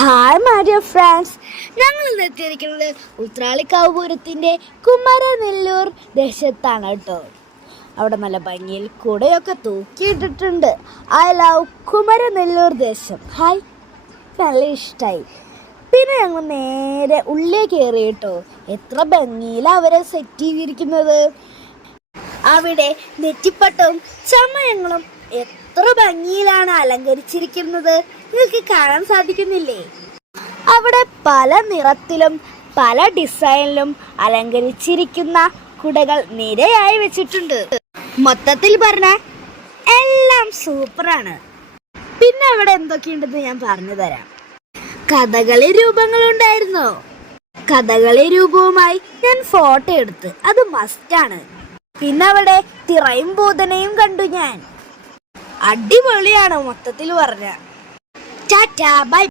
Hi my dear friends, ഞങ്ങൾ ഇന്ന് എത്തിയിരിക്കുന്നത് ഉത്രാളിക്കാവ് പൂരത്തിൻ്റെ കുമരനെല്ലൂർ ദേശത്താണ് കേട്ടോ. അവിടെ നല്ല ഭംഗിയിൽ കുടയൊക്കെ തൂക്കിയിട്ടിട്ടുണ്ട്. ഐ ലവ് കുമരനെല്ലൂർ ദേശം. ഹായ്, നല്ല ഇഷ്ടമായി. പിന്നെ ഞങ്ങൾ നേരെ ഉള്ളിൽ കയറി കേട്ടോ. എത്ര ഭംഗിയിലാണ് അവരെ സെറ്റ് ചെയ്തിരിക്കുന്നത്. അവിടെ നെറ്റിപ്പട്ടവും ചമയങ്ങളും എത്ര ഭംഗിയിലാണ് അലങ്കരിച്ചിരിക്കുന്നത്. നിങ്ങൾക്ക് കാണാൻ സാധിക്കുന്നില്ലേ? അവിടെ പല നിറത്തിലും പല ഡിസൈനിലും അലങ്കരിച്ചിരിക്കുന്ന കുടകൾ നിരയായി വെച്ചിട്ടുണ്ട്. മൊത്തത്തിൽ പറഞ്ഞാൽ എല്ലാം സൂപ്പറാണ്. പിന്നെ അവിടെ എന്തൊക്കെയുണ്ടെന്ന് ഞാൻ പറഞ്ഞു തരാം. കഥകളി രൂപങ്ങളുണ്ടായിരുന്നു. കഥകളി രൂപവുമായി ഞാൻ ഫോട്ടോ എടുത്ത്, അത് മസ്റ്റാണ്. പിന്നെ അവിടെ തിറയും പൂതനയും കണ്ടു ഞാൻ. അടിപൊളിയാണ് മൊത്തത്തിൽ പറഞ്ഞ. ടാറ്റാ, ബൈ.